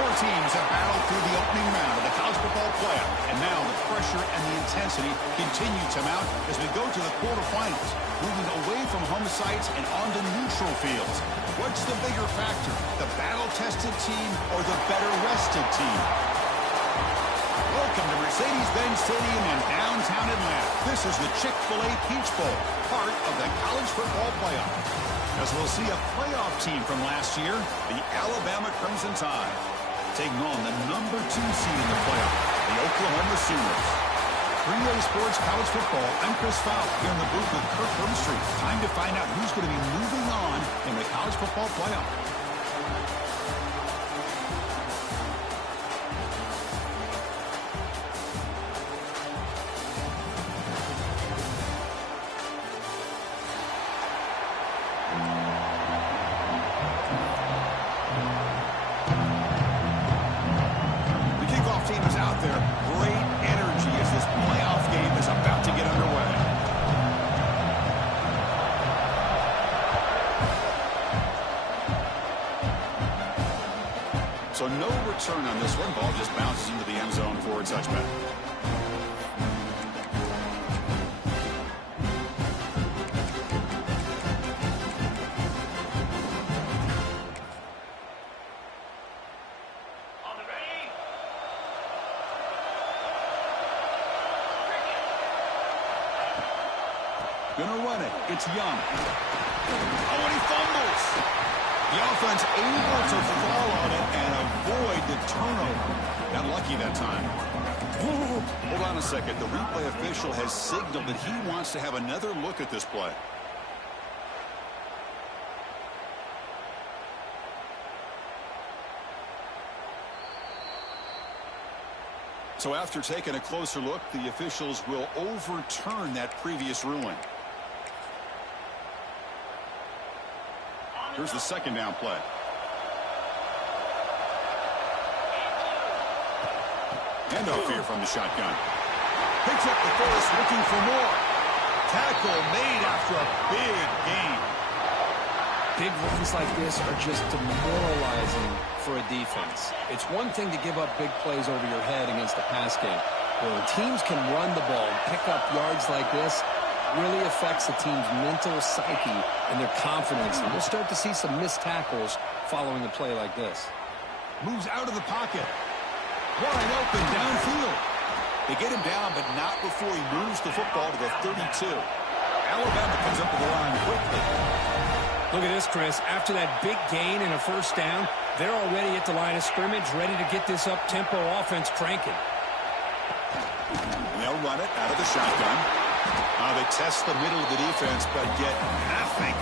Four teams have battled through the opening round of the college football playoff, and now the pressure and the intensity continue to mount as we go to the quarterfinals, moving away from home sites and onto neutral fields. What's the bigger factor, the battle-tested team or the better-rested team? Welcome to Mercedes-Benz Stadium in downtown Atlanta. This is the Chick-fil-A Peach Bowl, part of the college football playoff. As we'll see a playoff team from last year, the Alabama Crimson Tide, taking on the number 2 seed in the playoff, the Oklahoma Sooners. 3A Sports College Football, I'm Chris Fowler here in the booth with Kirk Broomstreet. Time to find out who's going to be moving on in the college football playoff. So no return on this one. Ball just bounces into the end zone for a touchback. Gonna run it. It's Young. Oh, and he fumbles. The offense able to fall on it and avoid the turnover. Got lucky that time. Hold on a second. The replay official has signaled that he wants to have another look at this play. So after taking a closer look, the officials will overturn that previous ruling. Here's the second down play. Handoff here from the shotgun. Picks up the first, looking for more. Tackle made after a big gain. Big runs like this are just demoralizing for a defense. It's one thing to give up big plays over your head against a pass game. But when teams can run the ball and pick up yards like this, really affects the team's mental psyche and their confidence. And we'll start to see some missed tackles following a play like this. Moves out of the pocket. Wide open downfield. They get him down, but not before he moves the football to the 32. Alabama comes up with the line quickly. Look at this, Chris. After that big gain and a first down, they're already at the line of scrimmage, ready to get this up-tempo offense cranking. They'll run it out of the shotgun. They test the middle of the defense, but get nothing.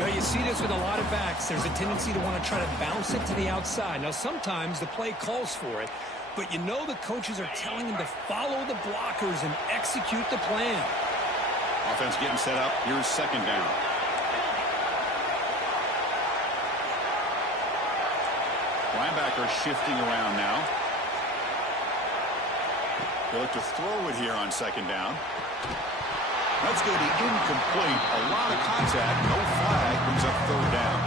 Well, you see this with a lot of backs. There's a tendency to want to try to bounce it to the outside. Now, sometimes the play calls for it, but you know the coaches are telling them to follow the blockers and execute the plan. Offense getting set up. Here's second down. Linebacker shifting around now. They look to throw it here on second down. That's going to be incomplete. A lot of contact. No flag. Brings up third down.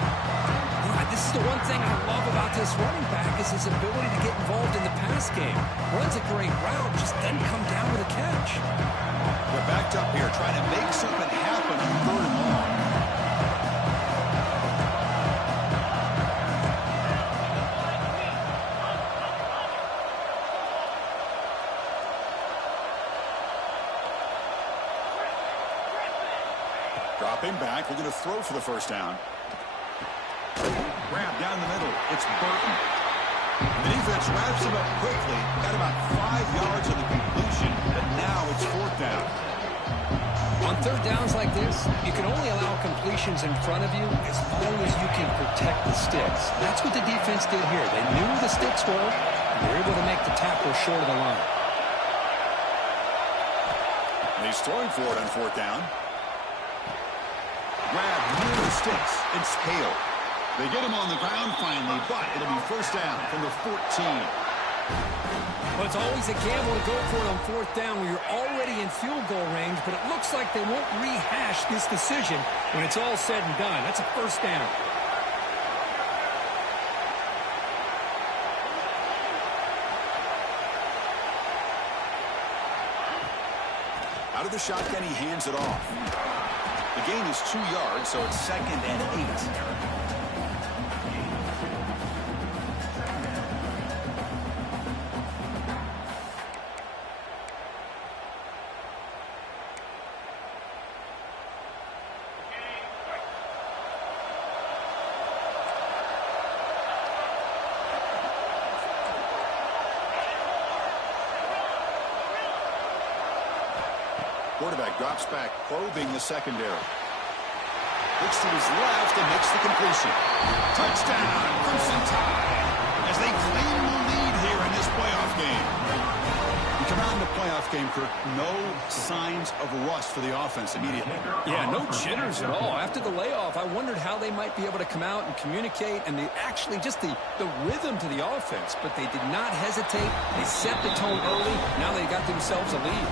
This is the one thing I love about this running back is his ability to get involved in the pass game. Runs a great route, just doesn't come down with a catch. They're backed up here trying to make something happen on third and long. Dropping back, we're going to throw for the first down. Grab down the middle, it's Burton. The defense wraps him up quickly. Got about 5 yards on the completion, but now it's fourth down. On third downs like this, you can only allow completions in front of you as long as you can protect the sticks. That's what the defense did here. They knew the sticks were, and they were able to make the tackle short of the line. And he's throwing for it on fourth down. Grab near the sticks. It's Hale. They get him on the ground finally, but it'll be first down from the 14. Well, it's always a gamble to go for it on fourth down when you're already in field goal range, but it looks like they won't rehash this decision when it's all said and done. That's a first down. Out of the shotgun, he hands it off. The gain is 2 yards, so it's 2nd and 8. Quarterback drops back, probing the secondary. Looks to his left and makes the completion. Touchdown, Crimson Tide, as they claim the lead here in this playoff game. We come out in the playoff game, Kirk, no signs of rust for the offense immediately. Yeah, no jitters at all. After the layoff, I wondered how they might be able to come out and communicate, and actually just the rhythm to the offense. But they did not hesitate. They set the tone early. Now they got themselves a lead.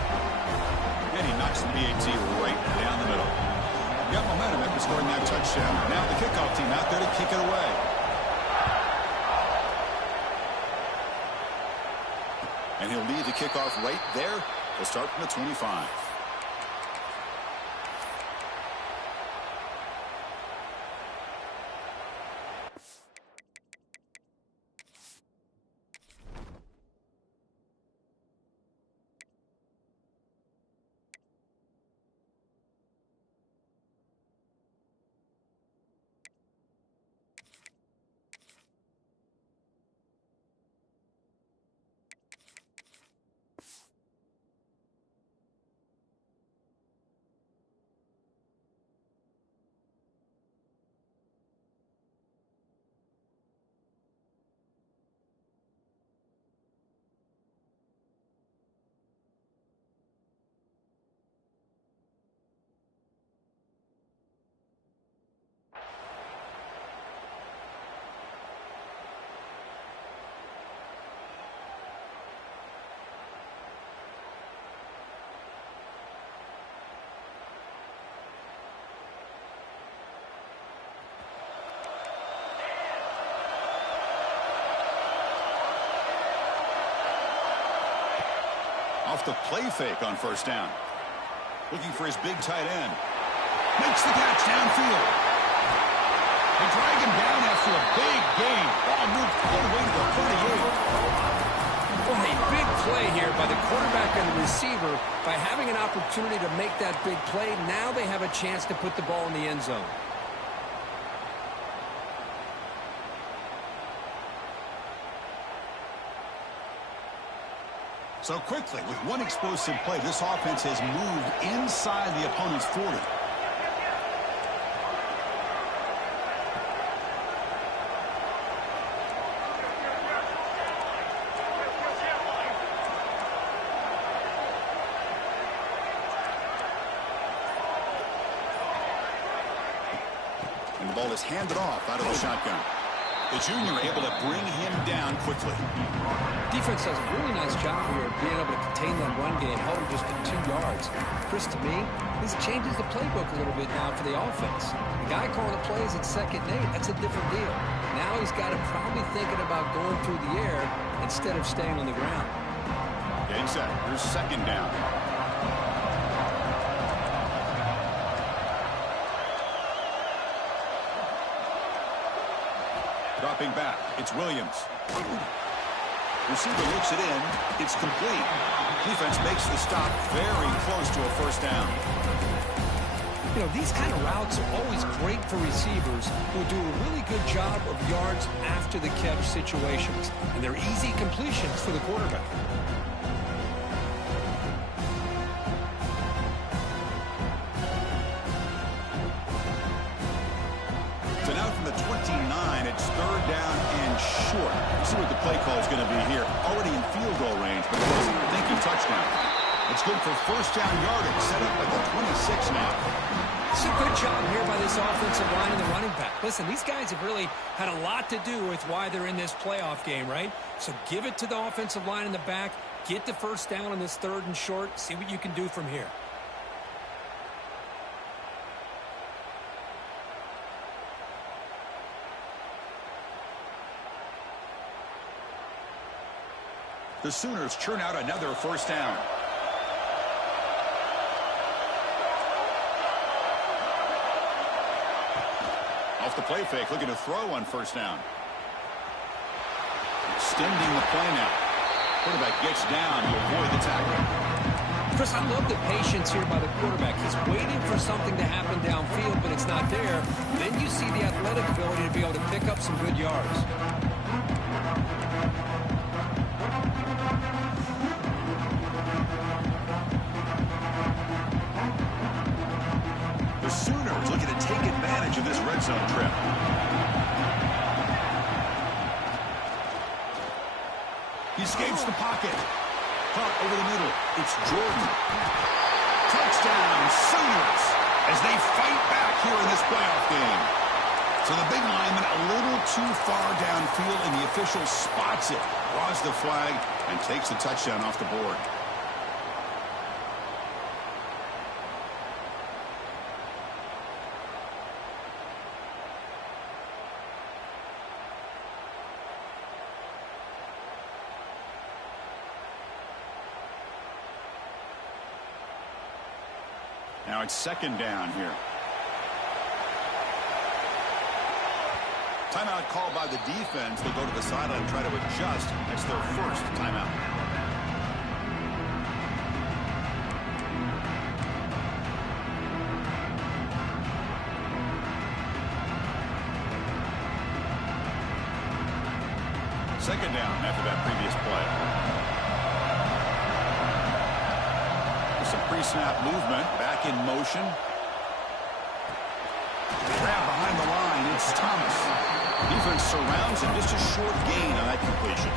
And he knocks the BAT right down the middle. Got momentum after scoring that touchdown. Now the kickoff team out there to kick it away. And he'll lead the kickoff right there. He'll start from the 25. Off the play fake on first down. Looking for his big tight end. Makes the catch downfield. They drag him down after a big gain. Ball moved all the way to the 38. Well, a big play here by the quarterback and the receiver. By having an opportunity to make that big play, now they have a chance to put the ball in the end zone. So quickly, with one explosive play, this offense has moved inside the opponent's 40. And the ball is handed off out of the shotgun. The junior able to bring him down quickly. Defense does a really nice job here of being able to contain that run game, held him just to 2 yards. Chris, to me, this changes the playbook a little bit now for the offense. The guy calling the plays at 2nd and 8, that's a different deal. Now he's got to probably thinking about going through the air instead of staying on the ground. Game set. Here's 2nd down. Dropping back, it's Williams. Receiver looks it in. It's complete. Defense makes the stop very close to a first down. You know, these kind of routes are always great for receivers who do a really good job of yards after the catch situations. And they're easy completions for the quarterback. So now from the 29, it's 3rd down and short. Let's see what the play call is going to be here. Already in field goal range, but thinking touchdown. It's good for first down yardage. Set up at the 26 now. It's a good job here by this offensive line and the running back. Listen, these guys have really had a lot to do with why they're in this playoff game, right? So give it to the offensive line in the back. Get the first down on this 3rd and short. See what you can do from here. The Sooners churn out another first down. Off the play fake, looking to throw on first down. Extending the play now. Quarterback gets down to avoid the tackle. Chris, I love the patience here by the quarterback. He's waiting for something to happen downfield, but it's not there. Then you see the athletic ability to be able to pick up some good yards. The Sooners looking to take advantage of this red zone trip. He escapes the pocket. Caught over the middle. It's Jordan. Touchdown, Sooners, as they fight back here in this playoff game. So the big lineman a little too far downfield, and the official spots it, draws the flag, and takes the touchdown off the board. Now it's second down here. Timeout called by the defense. They'll go to the sideline and try to adjust. That's their first timeout. Second down after that previous play. Some pre-snap movement, back in motion. Grab behind the line, it's Thomas. Defense surrounds him, just a short gain on that completion.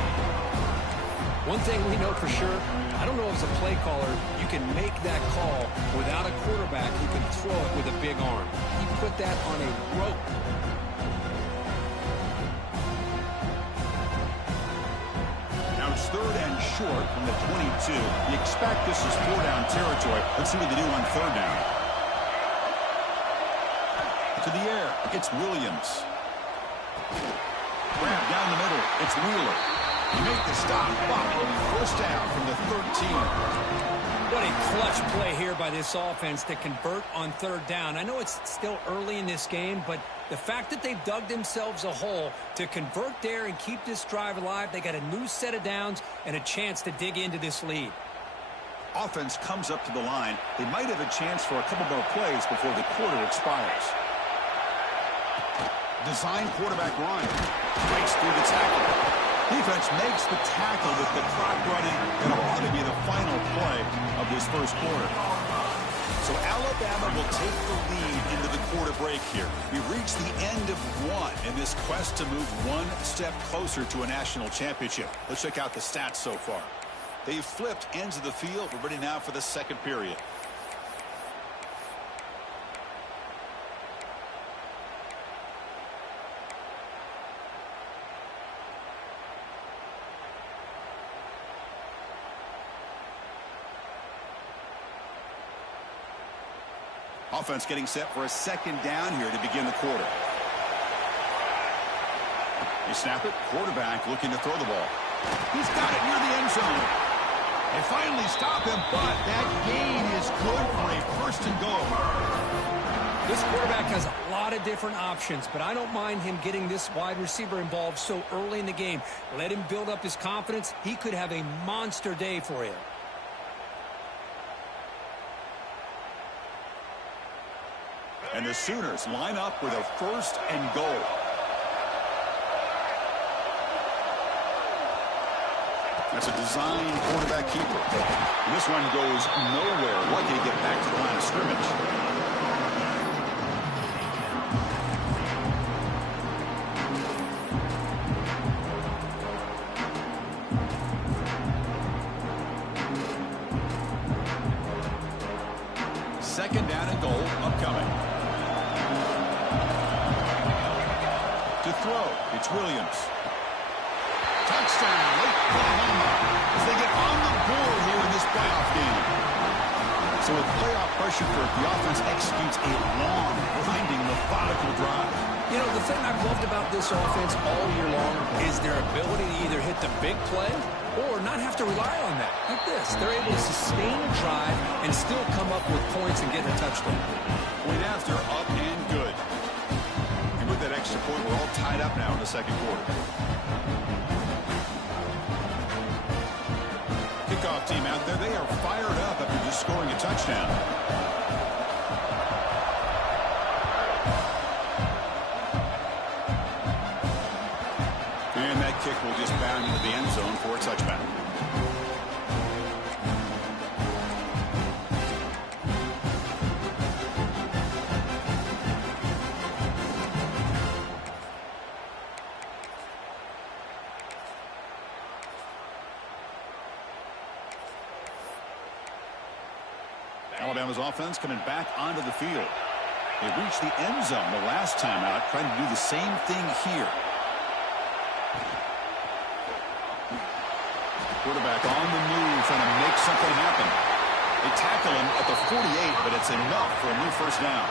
One thing we know for sure, I don't know as a play caller, you can make that call without a quarterback who can throw it with a big arm. He put that on a rope. It's third and short from the 22. You expect this is four-down territory. Let's see what they do on third down. To the air, it's Williams. Grab down the middle, it's Wheeler. You make the stop, but it'll be first down from the 13. What a clutch play here by this offense to convert on third down. I know it's still early in this game, but the fact that they've dug themselves a hole to convert there and keep this drive alive, they got a new set of downs and a chance to dig into this lead. Offense comes up to the line. They might have a chance for a couple more plays before the quarter expires. Design quarterback run. Breaks through the tackle. Defense makes the tackle with the clock running. It'll probably be the final play of this first quarter. So Alabama will take the lead into the quarter break here. We reach the end of one in this quest to move one step closer to a national championship. Let's check out the stats so far. They've flipped ends of the field. We're ready now for the second period. Offense getting set for a second down here to begin the quarter. They snap it. Quarterback looking to throw the ball. He's got it near the end zone. They finally stop him, but that gain is good for a first and goal. This quarterback has a lot of different options, but I don't mind him getting this wide receiver involved so early in the game. Let him build up his confidence. He could have a monster day for him. And the Sooners line up with a first and goal. That's a design quarterback keeper. And this one goes nowhere. Lucky to get back to the line of scrimmage. Second down and goal upcoming. To throw, it's Williams. Touchdown, Oklahoma, as they get on the board here in this playoff game. So with playoff pressure, the offense executes a long, grinding, methodical drive. You know, the thing I've loved about this offense all year long is their ability to either hit the big play or not have to rely on that. Like this, they're able to sustain a drive and still come up with points and get a touchdown. Point after, up and good. And with extra point. We're all tied up now in the second quarter. Kickoff team out there. They are fired up after just scoring a touchdown. And that kick will just bound into the end zone for a touchback. Alabama's offense coming back onto the field. They reached the end zone the last time out, trying to do the same thing here. Quarterback on the move, trying to make something happen. They tackle him at the 48, but it's enough for a new first down.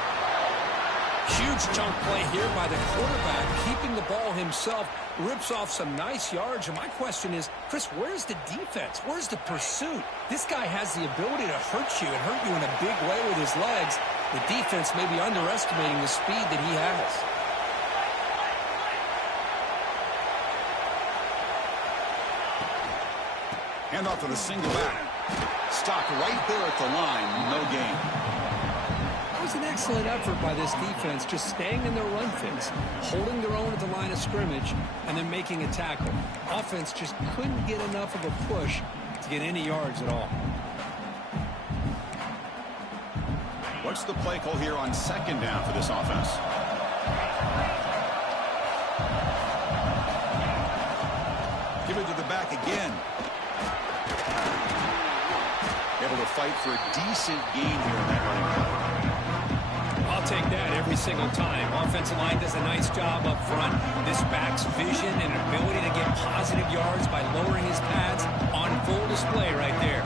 Huge chunk play here by the quarterback, keeping the ball himself, rips off some nice yards. And my question is, Chris, where's the defense? Where's the pursuit? This guy has the ability to hurt you and hurt you in a big way with his legs. The defense may be underestimating the speed that he has. Hand off to the single back. Stopped right there at the line. No gain. It was an excellent effort by this defense, just staying in their run fix, holding their own at the line of scrimmage, and then making a tackle. Offense just couldn't get enough of a push to get any yards at all. What's the play call here on second down for this offense? Give it to the back again. Able to fight for a decent gain here in that running play. I'll take that every single time. Offensive line does a nice job up front. This back's vision and ability to get positive yards by lowering his pads on full display right there.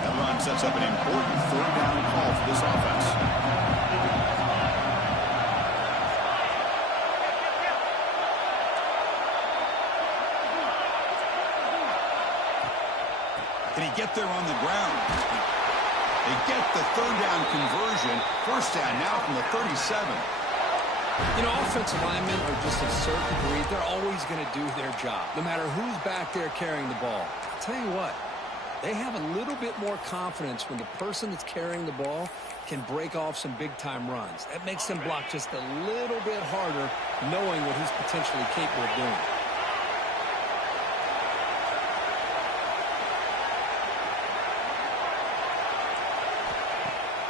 That run sets up an important third down call for this offense. Can he get there on the ground? They get the third down conversion. First down now from the 37. You know, offensive linemen are just a certain breed. They're always going to do their job, no matter who's back there carrying the ball. I'll tell you what, they have a little bit more confidence when the person that's carrying the ball can break off some big-time runs. That makes them block just a little bit harder, knowing what he's potentially capable of doing.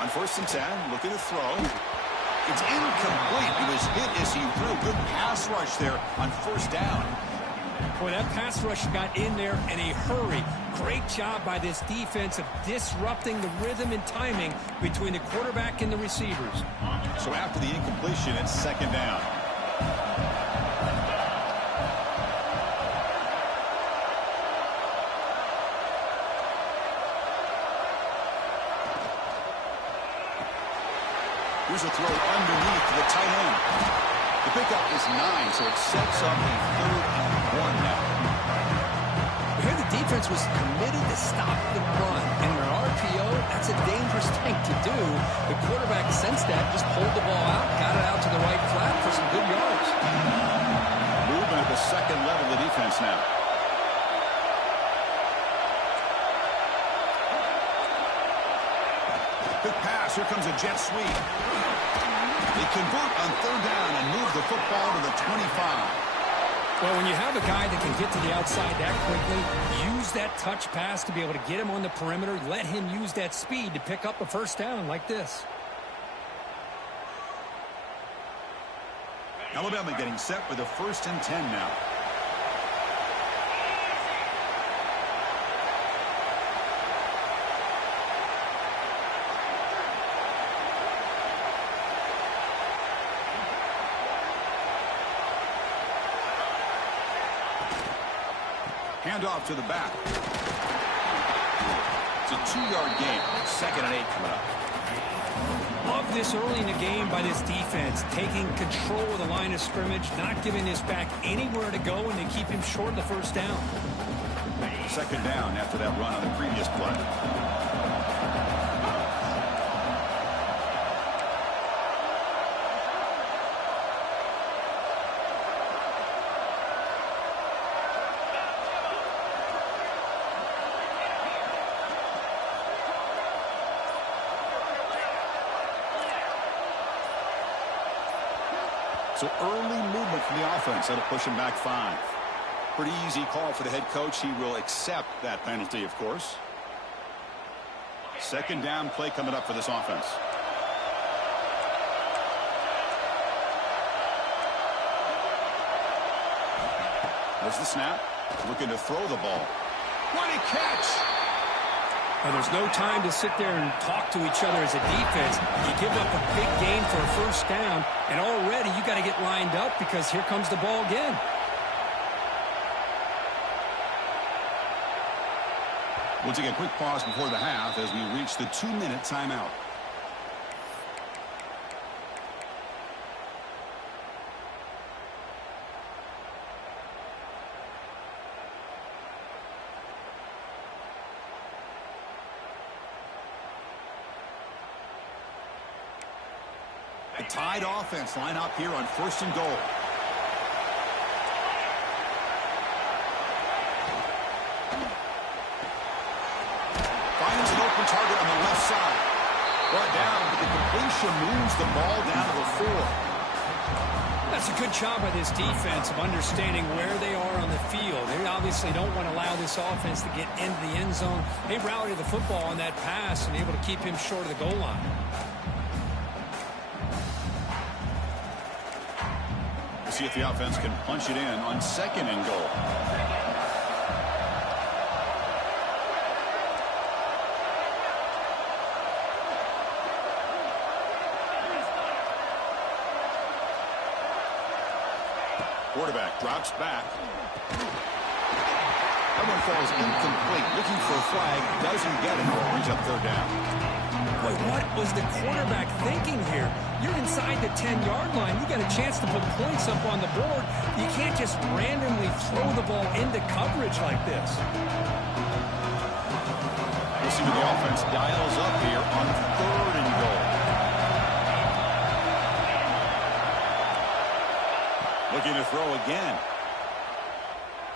On 1st and 10, look at the throw. It's incomplete. He was hit as he threw a good pass rush there on first down. Boy, that pass rush got in there in a hurry. Great job by this defense of disrupting the rhythm and timing between the quarterback and the receivers. So after the incompletion, it's second down. Here's a throw underneath to the tight end. The pickup is 9, so it sets up a 3rd and 1 now. Here the defense was committed to stop the run. And in an RPO, that's a dangerous thing to do. The quarterback sensed that, just pulled the ball out, got it out to the right flat for some good yards. Movement at the second level of the defense now. Quick pass. Here comes a jet sweep. They convert on third down and move the football to the 25. Well, when you have a guy that can get to the outside that quickly, use that touch pass to be able to get him on the perimeter, let him use that speed to pick up a first down like this. Alabama getting set with a 1st and 10 now. Handoff to the back. It's a 2-yard gain. 2nd and 8 coming up. love this early in the game by this defense, taking control of the line of scrimmage, not giving this back anywhere to go, and they keep him short of the first down. Second down after that run on the previous play. So early movement from the offense. That'll push him back 5. Pretty easy call for the head coach. He will accept that penalty, of course. Second down play coming up for this offense. There's the snap. Looking to throw the ball. What a catch! Now, there's no time to sit there and talk to each other as a defense. You give up a big gain for a first down, and already you got to get lined up because here comes the ball again. We'll take a quick pause before the half as we reach the 2-minute timeout. The tied offense line up here on 1st and goal. Finds an open target on the left side. Brought down, but the completion moves the ball down to the 4. That's a good job by this defense of understanding where they are on the field. They obviously don't want to allow this offense to get into the end zone. They rallied the football on that pass and able to keep him short of the goal line. We'll see if the offense can punch it in on 2nd and goal. Quarterback drops back. That one falls incomplete. Looking for a flag. Doesn't get it. Brings up 3rd down. Boy, what was the quarterback thinking here? You're inside the 10-yard line. You got a chance to put points up on the board. You can't just randomly throw the ball into coverage like this. We'll see what the offense dials up here on 3rd and goal. Looking to throw again.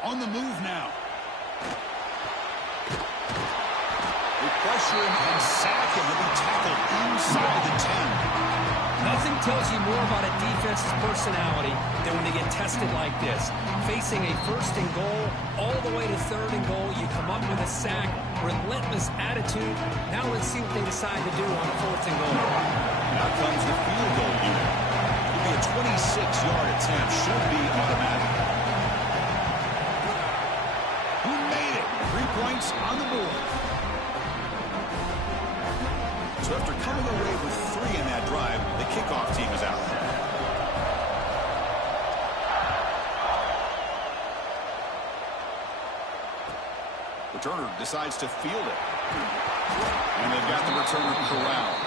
On the move now. They pressure him and sack him. He'll be tackled inside the 10. Nothing tells you more about a defense's personality than when they get tested like this. Facing a 1st and goal, all the way to 3rd and goal, you come up with a sack, relentless attitude. Now let's see what they decide to do on 4th and goal. Now comes the field goal unit. A 26-yard attempt should be automatic. Who made it? 3 points on the board. So after coming away with 3 in that drive, the kickoff team is out. Returner decides to field it. And they've got the returner corralled.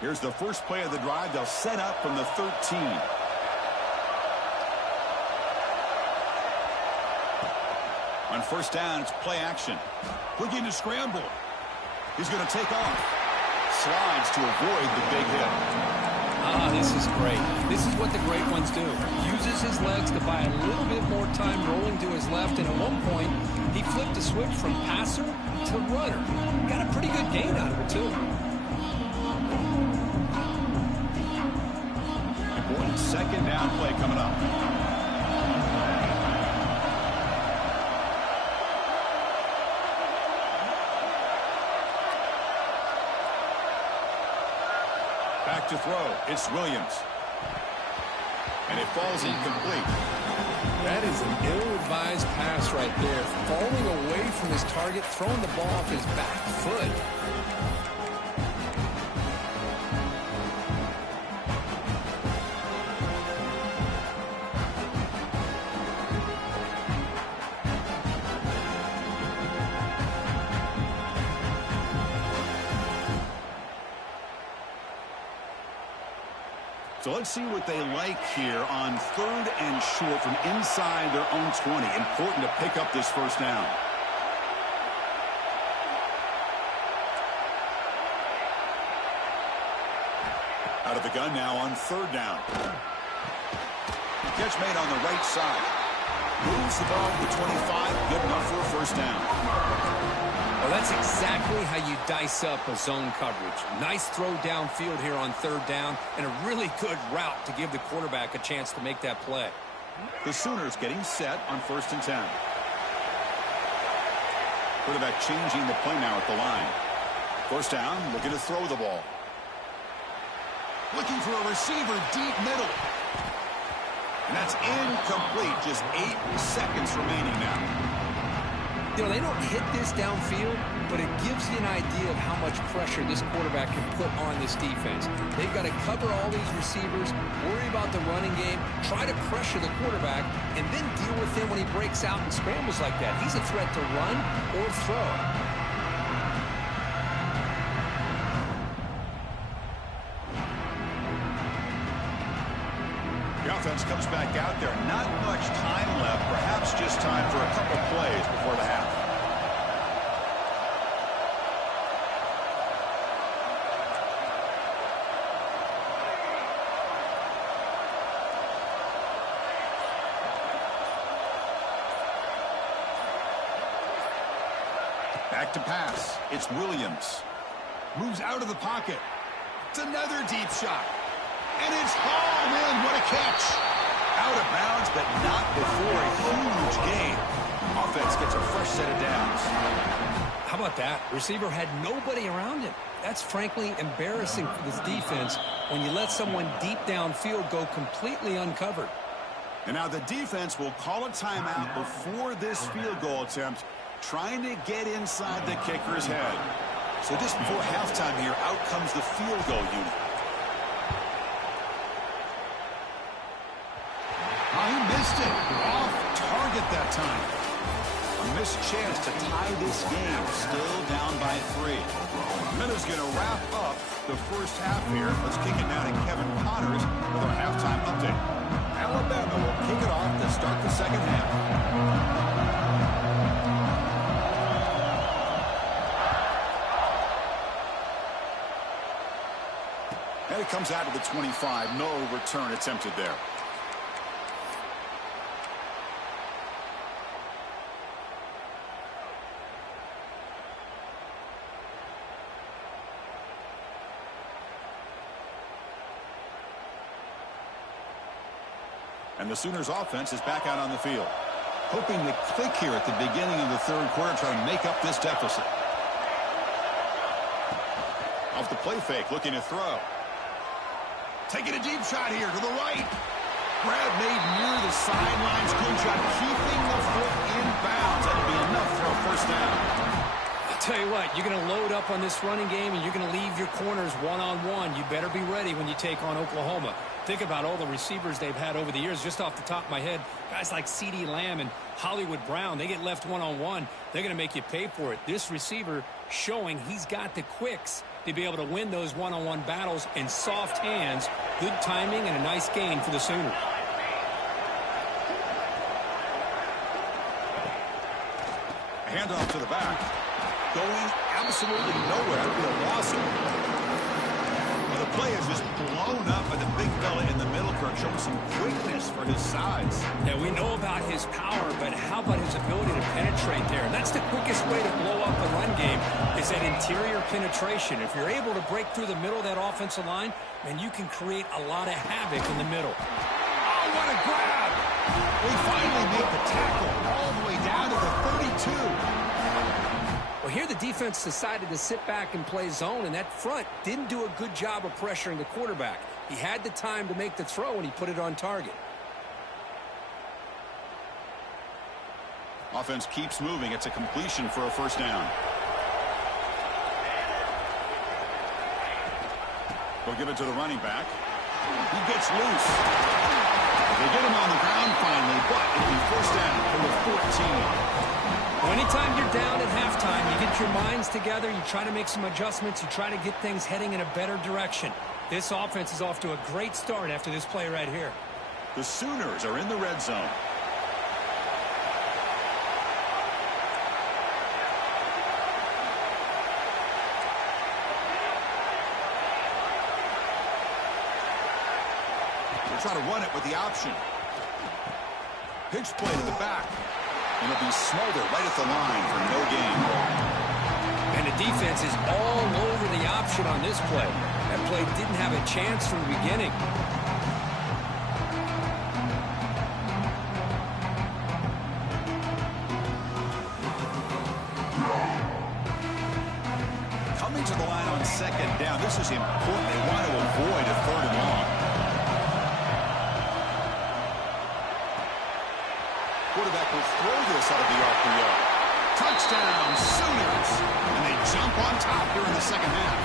Here's the first play of the drive. They'll set up from the 13. On 1st down, it's play action. Looking to scramble. He's going to take off. Slides to avoid the big hit. This is great. This is what the great ones do. Uses his legs to buy a little bit more time rolling to his left, and at one point, he flipped a switch from passer to runner. Got a pretty good gain out of it, too. 2nd down play coming up. Back to throw. It's Williams. And it falls incomplete. That is an ill-advised pass right there. Falling away from from his target, throwing the ball off his back foot. So let's see what they like here on 3rd and short from inside their own 20. Important to pick up this first down. Out of the gun now on 3rd down. Catch made on the right side. Moves the ball to the 25. Good enough for a first down. Well, that's exactly how you dice up a zone coverage. Nice throw downfield here on 3rd down, and a really good route to give the quarterback a chance to make that play. The Sooners getting set on 1st and 10. Quarterback changing the play now at the line. 1st down, looking to throw the ball. Looking for a receiver deep middle. And that's incomplete. Just 8 seconds remaining now. You know, they don't hit this downfield, but it gives you an idea of how much pressure this quarterback can put on this defense. They've got to cover all these receivers, worry about the running game, try to pressure the quarterback, and then deal with him when he breaks out and scrambles like that. He's a threat to run or throw. The offense comes back out there. Not much time left. Perhaps just time for a couple plays before the half. Back to pass. It's Williams. Moves out of the pocket. It's another deep shot. And it's hauled in. What a catch. Out of bounds, but not before a huge gain. Offense gets a fresh set of downs. How about that? Receiver had nobody around him. That's frankly embarrassing for this defense when you let someone deep downfield go completely uncovered. And now the defense will call a timeout before this field goal attempt, trying to get inside the kicker's head. So just before halftime here, out comes the field goal unit. Oh, he missed it. Off target that time. A missed chance to tie this game. Still down by 3. Minutes going to wrap up the first half here. Let's kick it now to Kevin Connors with our halftime update. Alabama will kick it off to start the second half. And it comes out to the 25. No return attempted there. And the Sooners offense is back out on the field. Hoping to click here at the beginning of the 3rd quarter, trying to make up this deficit. Off the play fake, looking to throw. Taking a deep shot here to the right. Grab made near the sidelines. Good job keeping the foot in bounds. That'll be enough for a first down. I'll tell you what, you're going to load up on this running game and you're going to leave your corners one-on-one. You better be ready when you take on Oklahoma. Think about all the receivers they've had over the years. Just off the top of my head, guys like CeeDee Lamb and Hollywood Brown, they get left one-on-one. They're going to make you pay for it. This receiver showing he's got the quicks to be able to win those one-on-one battles in soft hands. Good timing and a nice gain for the Sooners. A handoff to the back. Going absolutely nowhere. That'll be a loss. Well, the play is just blown up by the big fella in the middle. Kirk showing some quickness for his size. Yeah, we know about his power, but how about his ability to penetrate there? And that's the quickest way to blow up the run game is that interior penetration. If you're able to break through the middle of that offensive line, then you can create a lot of havoc in the middle. Oh, what a grab! We finally make the tackle all the way down to the 32. Well, here the defense decided to sit back and play zone, and that front didn't do a good job of pressuring the quarterback. He had the time to make the throw, and he put it on target. Offense keeps moving. It's a completion for a first down. They'll give it to the running back. He gets loose. They get him on the ground finally, but it'll be first down from the 14. Well, anytime you're down at halftime, you get your minds together, you try to make some adjustments, you try to get things heading in a better direction. This offense is off to a great start after this play right here. The Sooners are in the red zone. Try to run it with the option. Pitch play to the back. And it'll be smothered right at the line for no gain. And the defense is all over the option on this play. That play didn't have a chance from the beginning. Coming to the line on second down. This is important. They want to avoid a third and long. Quarterback will throw this out of the RPO. Touchdown, Sooners! And they jump on top here in the second half.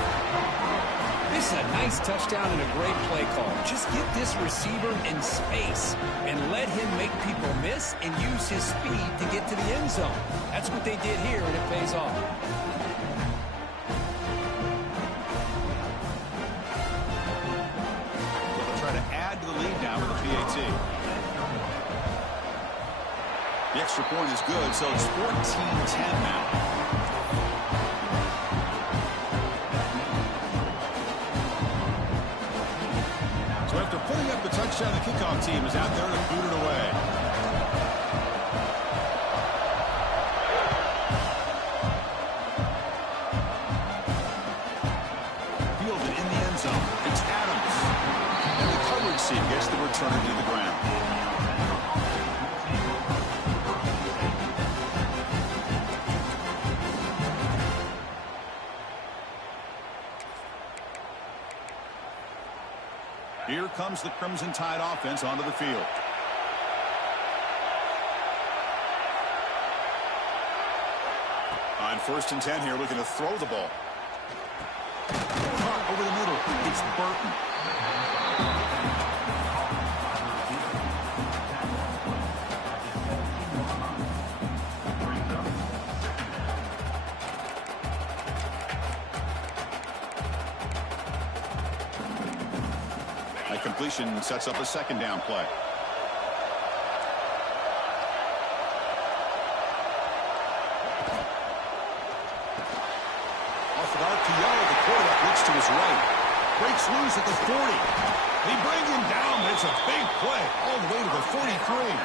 This is a nice touchdown and a great play call. Just get this receiver in space and let him make people miss and use his speed to get to the end zone. That's what they did here, and it pays off. So they'll try to add to the lead now with the PAT. The extra point is good, so it's 14-10 now. So after putting up the touchdown, the kickoff team is out there to boot it away. Fielded in the end zone. It's Adams. And the coverage seat gets the returner to the ground. Here comes the Crimson Tide offense onto the field. On 1st and 10 here, looking to throw the ball. Caught over the middle. It's Burton. Completion sets up a second down play. Off an RPO, the quarterback looks to his right. Breaks loose at the 40. They bring him down, but it's a big play all the way to the 43.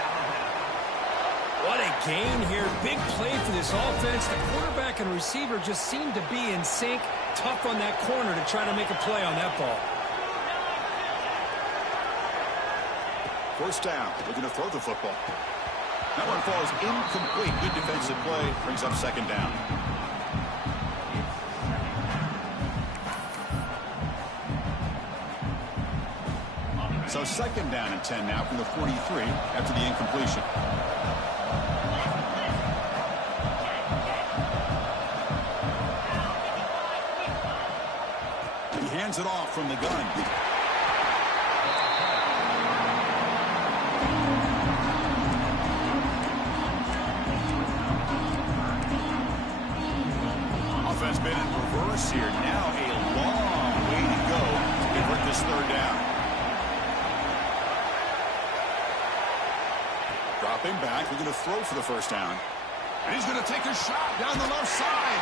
What a gain here. Big play for this offense. The quarterback and receiver just seem to be in sync. Tough on that corner to try to make a play on that ball. First down, looking to throw the football. That one falls incomplete. Good defensive play, brings up second down. So second down and 10 now from the 43 after the incompletion. He hands it off from the gun. Offense been in reverse here. Now a long way to go to convert this third down. Dropping back, looking to throw for the first down. And he's going to take a shot down the left side.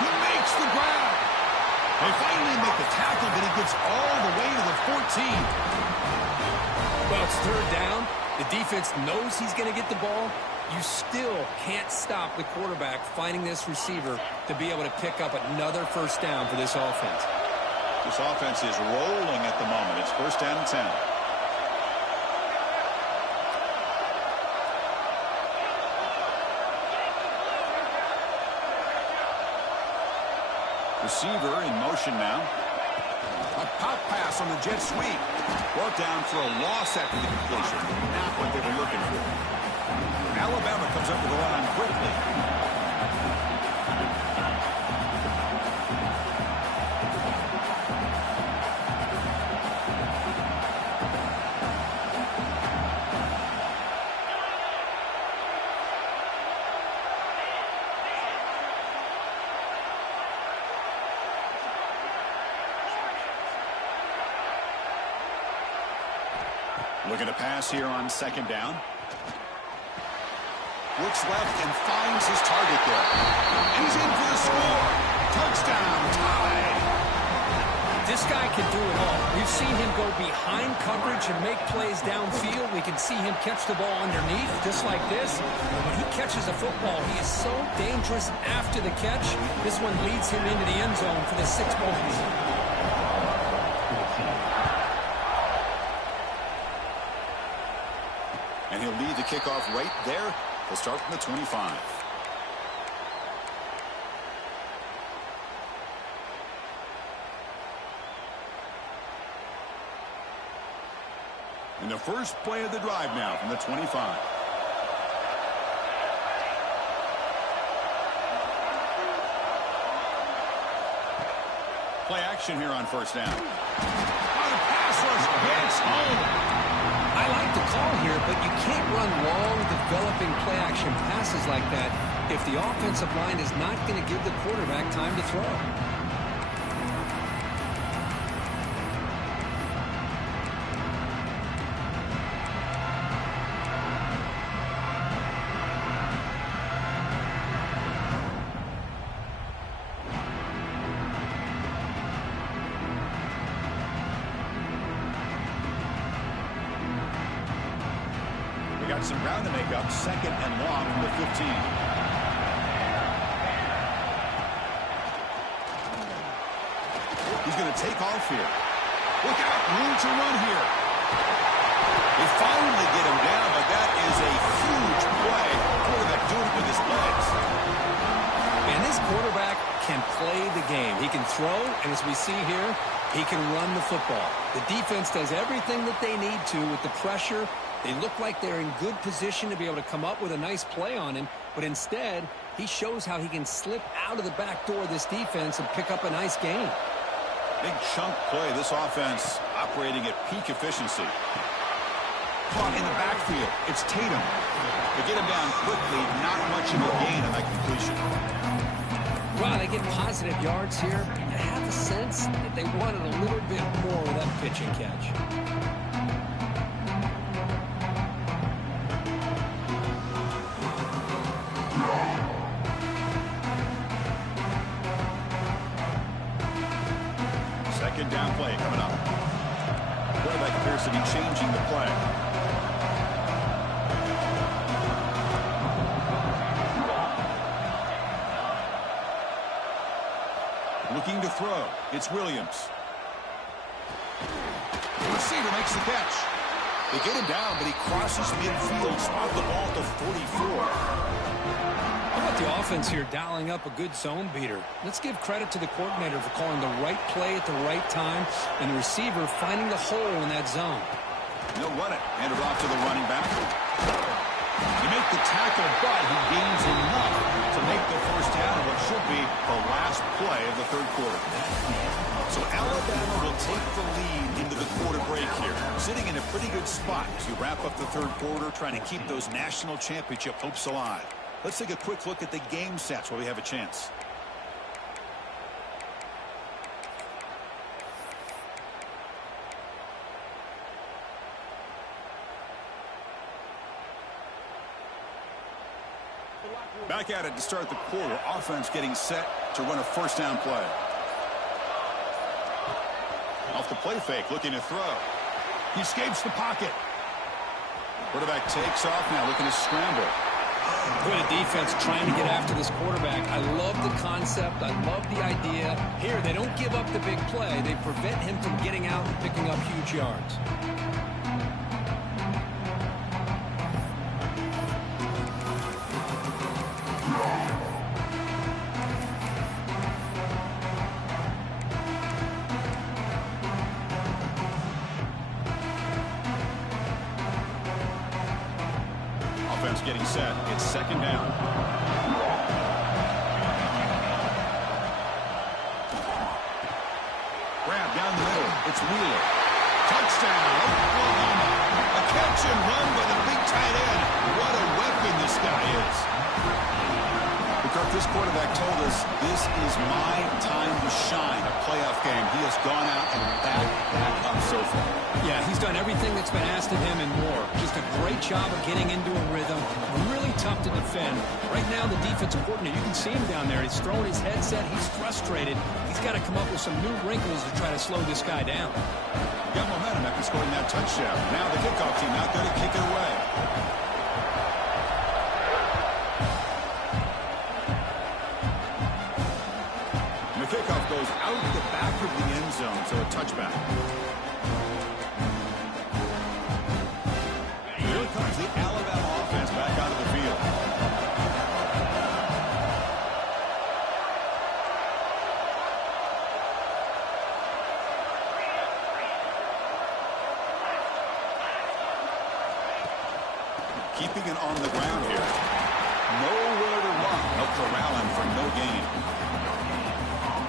He makes the grab. They finally make the tackle, but he gets all the way to the 14. Well, it's third down. The defense knows he's going to get the ball. You still can't stop the quarterback finding this receiver to be able to pick up another first down for this offense. This offense is rolling at the moment. It's first down and 10. Receiver in motion now. A pop pass on the jet sweep. Brought down for a loss after the completion. Not what they were looking for. Alabama comes up with the line quickly. Looking to pass here on second down. Looks left and finds his target there. And he's in for the score. Touchdown, tied. This guy can do it all. We've seen him go behind coverage and make plays downfield. We can see him catch the ball underneath, just like this. And when he catches a football, he is so dangerous after the catch. This one leads him into the end zone for the 6 points. And he'll lead the kickoff right there. He'll start from the 25. And the first play of the drive now from the 25. Play action here on first down. On a pass rush, hits home. I like the call here, but you can't run long, developing play-action passes like that if the offensive line is not going to give the quarterback time to throw. We got some ground to make up. Second and long from the 15. He's going to take off here. Look out. Room to run here. They finally get him down, but that is a huge play. Quarterback doing it with his legs. And this quarterback can play the game. He can throw, and as we see here, he can run the football. The defense does everything that they need to with the pressure. They look like they're in good position to be able to come up with a nice play on him, but instead, he shows how he can slip out of the back door of this defense and pick up a nice gain. Big chunk play. This offense operating at peak efficiency. Caught in the backfield. It's Tatum. They get him down quickly. Not much of a gain on that completion. Well, they get positive yards here. You have the sense that they wanted a little bit more with that pitch and catch. Second down play coming up. Quarterback appears to be changing the play. Looking to throw. It's Williams. The receiver makes the catch. They get him down, but he crosses midfield. Spot the ball to 44. How about the offense here dialing up a good zone beater? Let's give credit to the coordinator for calling the right play at the right time and the receiver finding the hole in that zone. They'll run it. Hand it off to the running back. He makes the tackle, but he gains enough to make the first down of what should be the last play of the third quarter. So Alabama will take the lead into the quarter break here, sitting in a pretty good spot as you wrap up the third quarter, trying to keep those national championship hopes alive. Let's take a quick look at the game stats while we have a chance. Back at it to start the quarter. Offense getting set to run a first down play. Off the play fake, looking to throw. He escapes the pocket. Quarterback takes off now, looking to scramble. Good defense trying to get after this quarterback. I love the concept. I love the idea. Here, they don't give up the big play. They prevent him from getting out and picking up huge yards. Getting set. It's second down. it's Wheeler. Touchdown, Oklahoma. A catch and run by the big tight end. What a weapon this guy is. Kirk, this quarterback told us this is my time to shine, a playoff game. He has gone out and backed that up so far. Yeah, he's done everything that's been asked of him and more. Just a great job of getting into a rhythm. Really tough to defend. Right now, the defensive coordinator, you can see him down there. He's throwing his headset. He's frustrated. He's got to come up with some new wrinkles to try to slow this guy down. Got momentum after scoring that touchdown. Now the kickoff team out there to kick it away. The kickoff goes out the back of the end zone, so a touchback. Here comes the Alabama offense back onto the field. Keeping it on the ground here. Nowhere to run. No corralling for no gain.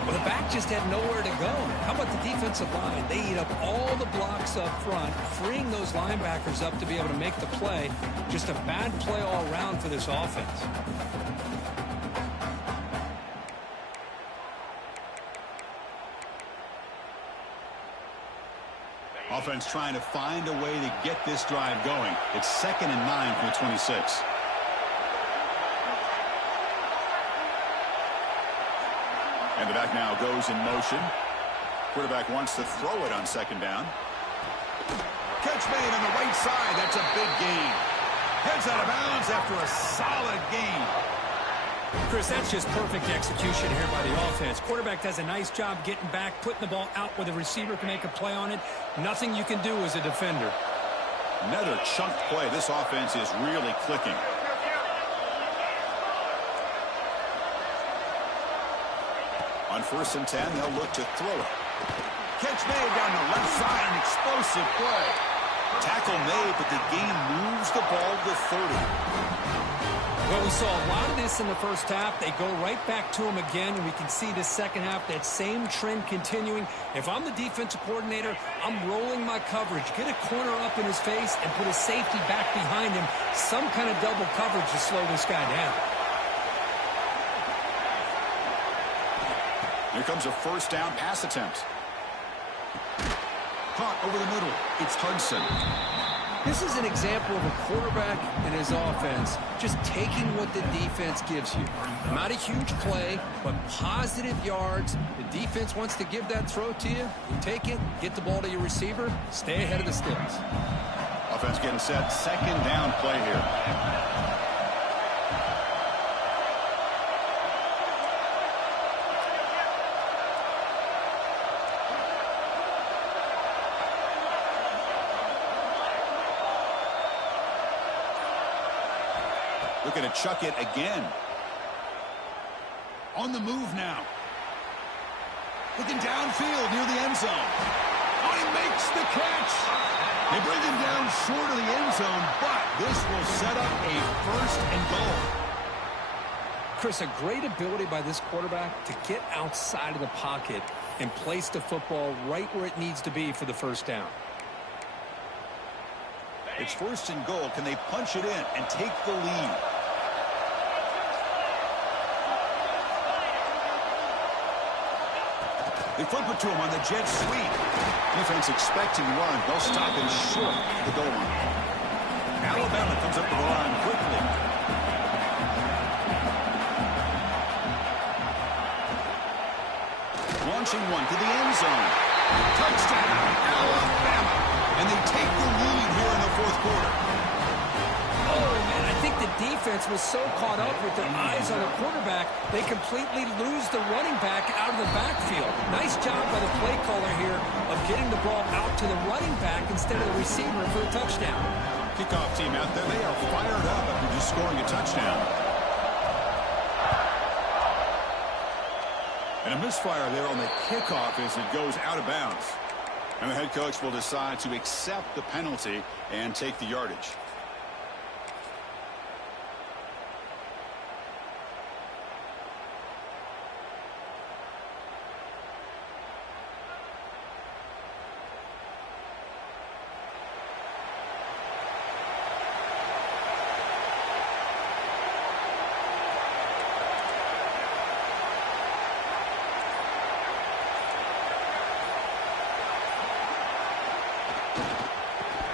Well, the back just had nowhere to go. How about the defensive line? They eat up all the blocks up front, freeing those linebackers up to be able to make the play. Just a bad play all around for this offense. Offense trying to find a way to get this drive going. It's 2nd and 9 from the 26. And the back now goes in motion. Quarterback wants to throw it on 2nd down. Catch made on the right side. That's a big gain. Heads out of bounds after a solid gain. Chris, that's just perfect execution here by the offense. Quarterback does a nice job getting back, putting the ball out where the receiver can make a play on it. Nothing you can do as a defender. Another chunk play. This offense is really clicking. On 1st and 10, they'll look to throw it. Catch made down the left side, an explosive play. Tackle made, but the gain moves the ball to 30. Well, we saw a lot of this in the first half. They go right back to him again, and we can see the second half, that same trend continuing. If I'm the defensive coordinator, I'm rolling my coverage. Get a corner up in his face and put a safety back behind him. Some kind of double coverage to slow this guy down. Here comes a 1st down pass attempt. Caught over the middle. It's Hudson. This is an example of a quarterback and his offense just taking what the defense gives you. Not a huge play, but positive yards. The defense wants to give that throw to you. You take it, get the ball to your receiver, stay ahead of the sticks. Offense getting set. 2nd down play here. Looking to chuck it again. On the move now. Looking downfield near the end zone. Oh, he makes the catch. They bring him down short of the end zone, but this will set up a 1st and goal. Chris, a great ability by this quarterback to get outside of the pocket and place the football right where it needs to be for the 1st down. It's 1st and goal. Can they punch it in and take the lead? They flip it to him on the jet sweep. Defense expecting run. They'll stop him short of the goal line. Alabama comes up to the line quickly. Launching one to the end zone. Touchdown, Alabama. And they take the lead here in the 4th quarter. Oh, man, I think the defense was so caught up with their eyes on the quarterback, they completely lose the running back out of the backfield. Nice job by the play caller here of getting the ball out to the running back instead of the receiver for a touchdown. Kickoff team out there, they are fired up after just scoring a touchdown. And a misfire there on the kickoff as it goes out of bounds. And the head coach will decide to accept the penalty and take the yardage.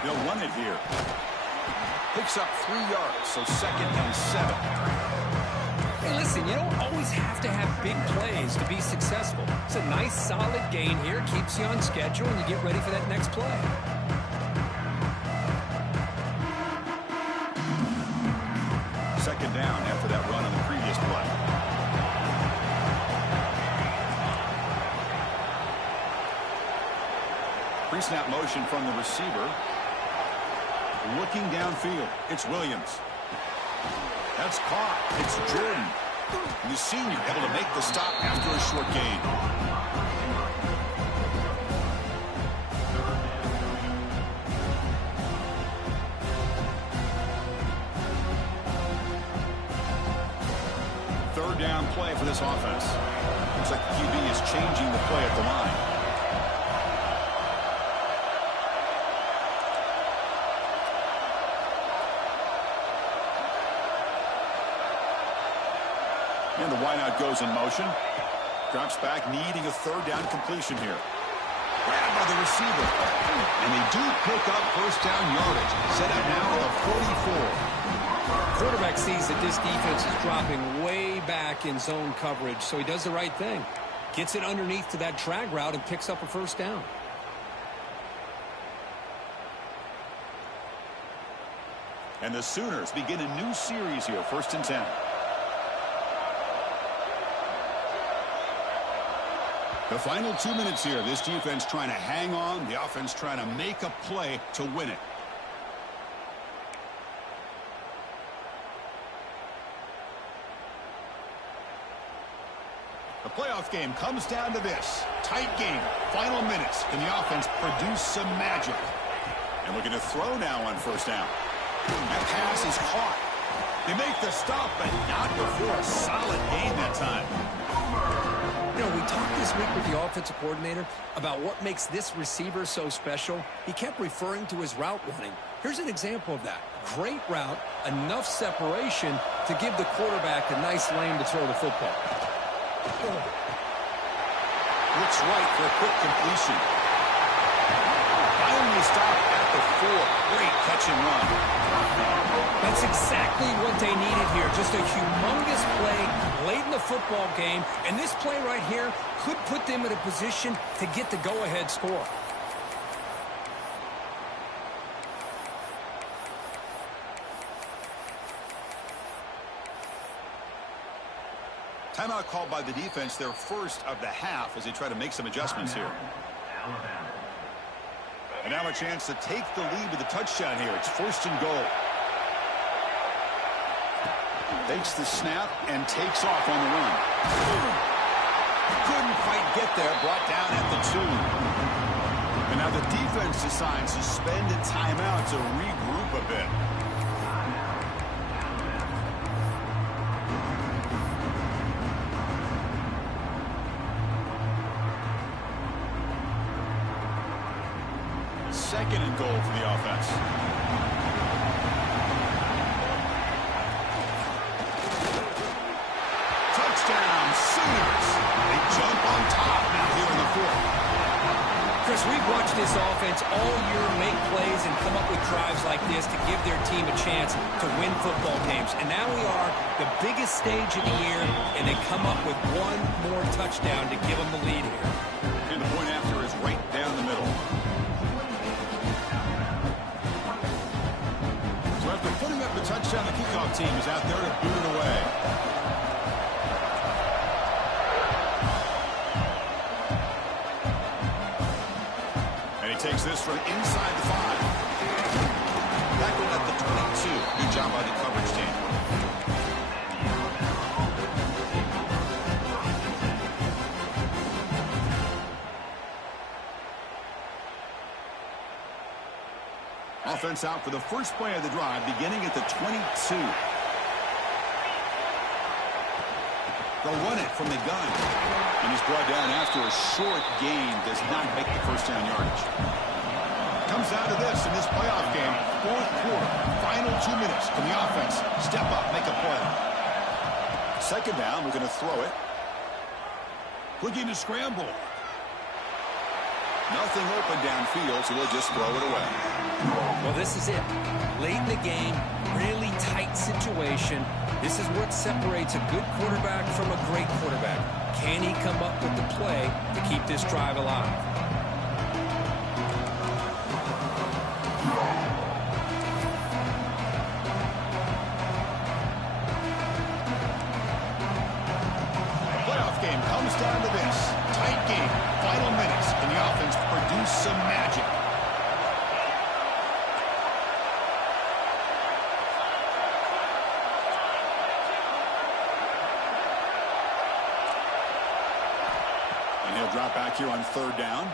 They'll run it here. Picks up 3 yards, so 2nd and 7. Hey, listen, you don't always have to have big plays to be successful. It's a nice, solid gain here. Keeps you on schedule, and you get ready for that next play. Second down after that run on the previous play. Pre-snap motion from the receiver. Looking downfield, it's Williams. That's caught. It's Jordan. The senior able to make the stop after a short gain. Third down play for this offense. Looks like the QB is changing the play at the line. And the wideout goes in motion. Drops back, needing a third down completion here. Grabbed by the receiver. And they do pick up first down yardage. Set up now at the 44. Quarterback sees that this defense is dropping way back in zone coverage, so he does the right thing. Gets it underneath to that drag route and picks up a first down. And the Sooners begin a new series here, 1st and 10. The final 2 minutes here. This defense trying to hang on. The offense trying to make a play to win it. The playoff game comes down to this. Tight game. Final minutes. Can the offense produce some magic? And looking to throw now on first down. That pass is caught. They make the stop, but not before a solid gain that time. You know, we talked this week with the offensive coordinator about what makes this receiver so special. He kept referring to his route running. Here's an example of that. Great route, enough separation to give the quarterback a nice lane to throw the football. Looks right for a quick completion. Finally stopped at the 4. Great catch and run. That's exactly what they needed here. Just a humongous play late in the football game. And this play right here could put them in a position to get the go-ahead score. Timeout called by the defense, their first of the half, as they try to make some adjustments here. And now a chance to take the lead with a touchdown here. It's 1st and goal. Takes the snap and takes off on the run. Couldn't quite get there. Brought down at the 2. And now the defense decides to spend a timeout to regroup a bit. Second and goal for the offense. Touchdown, Sooners. They jump on top now here in the 4th. Chris, we've watched this offense all year make plays and come up with drives like this to give their team a chance to win football games. And now we are the biggest stage of the year, and they come up with one more touchdown to give them the lead here. And the point after is right down the middle. Putting up the touchdown, the kickoff team is out there to boot it away. And he takes this from inside the 5. Tackled at the 22. Good job by the coverage team. Offense out for the first play of the drive, beginning at the 22. They'll run it from the gun. And he's brought down after a short gain. Does not make the first down yardage. Comes down to this in this playoff game. 4th quarter. Final 2 minutes. Can the offense step up, make a play? Second down. We're going to throw it. Looking to scramble. Nothing open downfield, so they'll just throw it away. Well, this is it. Late in the game, really tight situation. This is what separates a good quarterback from a great quarterback. Can he come up with the play to keep this drive alive? Playoff game comes down to this. Tight game. Final minutes. Can the offense produce some magic? And he'll drop back here on third down.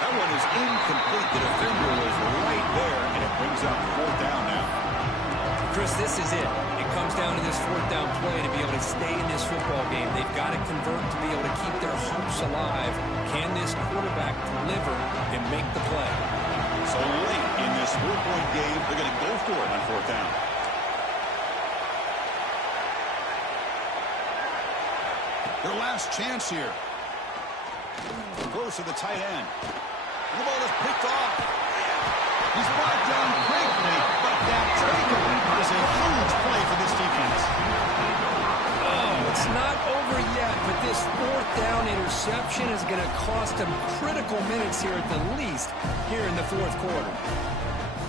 That one is incomplete. The defender was right there, and it brings up fourth down now. Chris, this is it. It comes down to this fourth down play to be able to stay in this football game. They've got to convert to be able to keep their hopes alive. Can this quarterback deliver and make the play? So late in this 4-point game, they're going to go for it on fourth down. Their last chance here. Close to the tight end. And the ball is picked off. He's brought down quickly, but that takeaway is a huge play for this defense. Oh, it's not over yet, but this fourth down interception is going to cost them critical minutes here at the least here in the fourth quarter.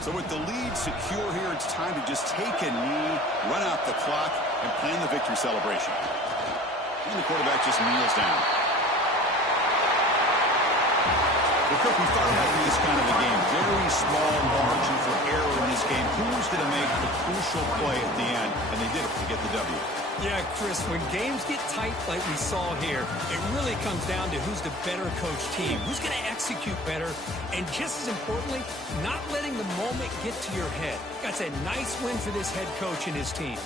So with the lead secure here, it's time to just take a knee, run out the clock, and plan the victory celebration. And the quarterback just kneels down. Well, Kirk, we thought about this kind of a game. Very small margin for error in this game. Who's going to make the crucial play at the end? And they did it to get the W. Yeah, Chris, when games get tight like we saw here, it really comes down to who's the better coached team, who's going to execute better, and just as importantly, not letting the moment get to your head. That's a nice win for this head coach and his team.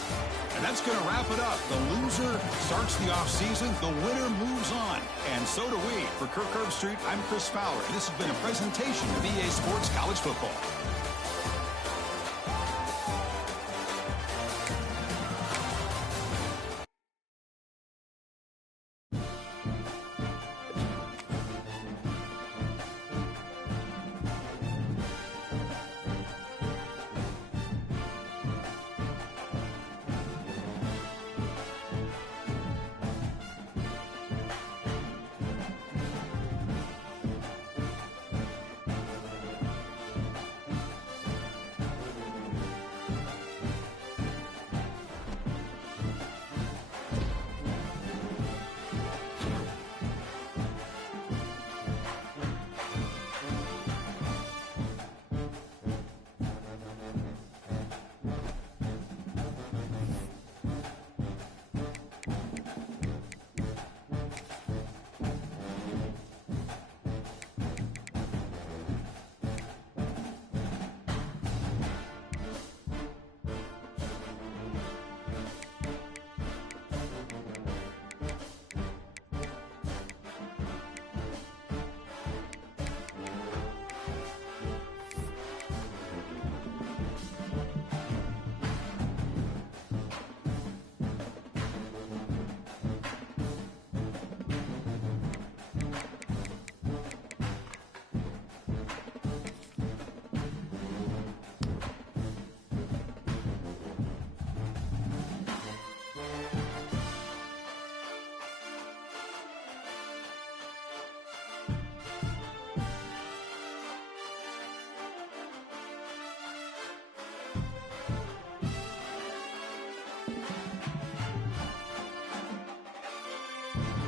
And that's going to wrap it up. The loser starts the offseason. The winner moves on. And so do we. For Kirk Herbstreit, I'm Chris Fowler. And this has been a presentation of EA Sports College Football.